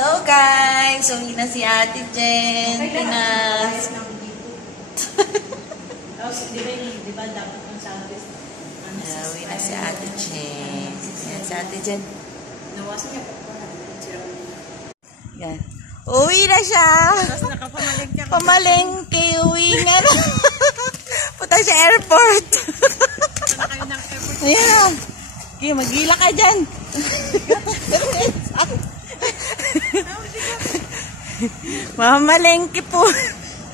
Hello guys! Uwi na si Ate Jen. Pinas. Di ba dapat yung service? Uwi na si Ate Jen. Yan si Ate Jen. Nawasan niya po. Yan. Uwi na siya! Tapos nakapamalengke ako. Pamalengke. Uwi na na. Punta sa airport. Punta kayo ng airport. Ayan. Okay, magila ka dyan. Mamalengke po.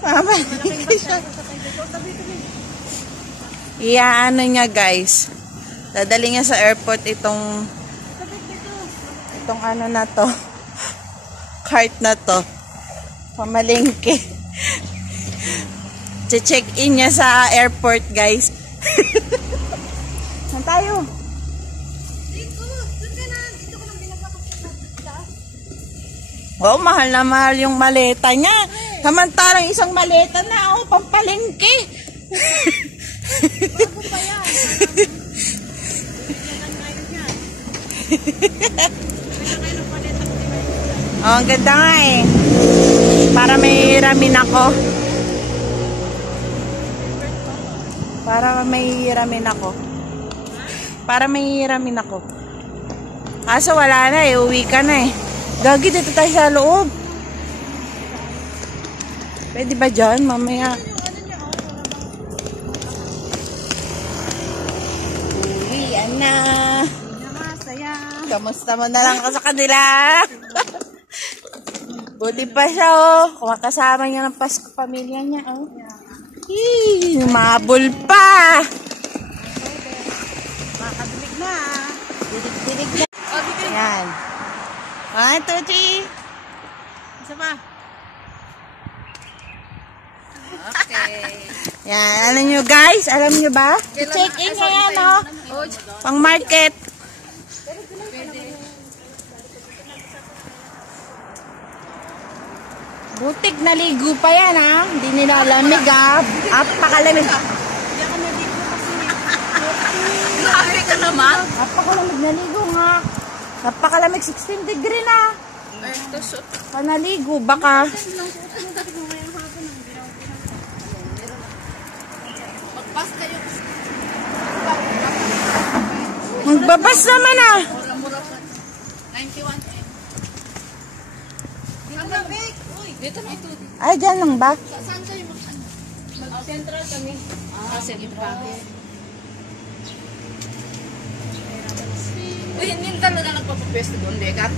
Mamalengke siya. Iyaano niya guys. Dadali niya sa airport itong ano na to. Cart na to. Pamalengke. Che-check-in niya sa airport guys. Saan tayo? Oh, mahal na mahal yung maleta niya. Samantalang isang maleta na, oh, pampalengke. Bago pa yan. Oh, ang ganda nga eh. Para may ramin ako. Para may ramin ako. Para may ramin ako. Kaso wala na eh, uwi ka na eh. Gagi, dito tayo sa loob. Pwede ba dyan? Mamaya. Uwian na. Kamusta mo na lang ka sa kanila? Buti pa siya, oh. Kumakasama niya ng Pasko pamilya niya, oh. Hii, mabul pa. Makakadilig na. Dilig-dilig na. Yan. 1, 2, 3. Isa pa. Okay. Yan, alam nyo guys, alam nyo ba? Check-in nyo yan, oh. Pang market. Butik na ligo pa yan, ha? Hindi nila lamig, ha? Apakalamig. Hindi ako naligo kasi. Grabe ka naman. Apakalamig na ligo, nga. Napakalamig, 16 degree na. Panaligo, baka. Magbas kayo. Magbabas naman, ah. Mura-mura pa. 91. Dito na ito. Ay, dyan lang ba? Saan kayo mag-central kami? Central. Uy, hindi talaga nagpapapwesto doon, Dekat?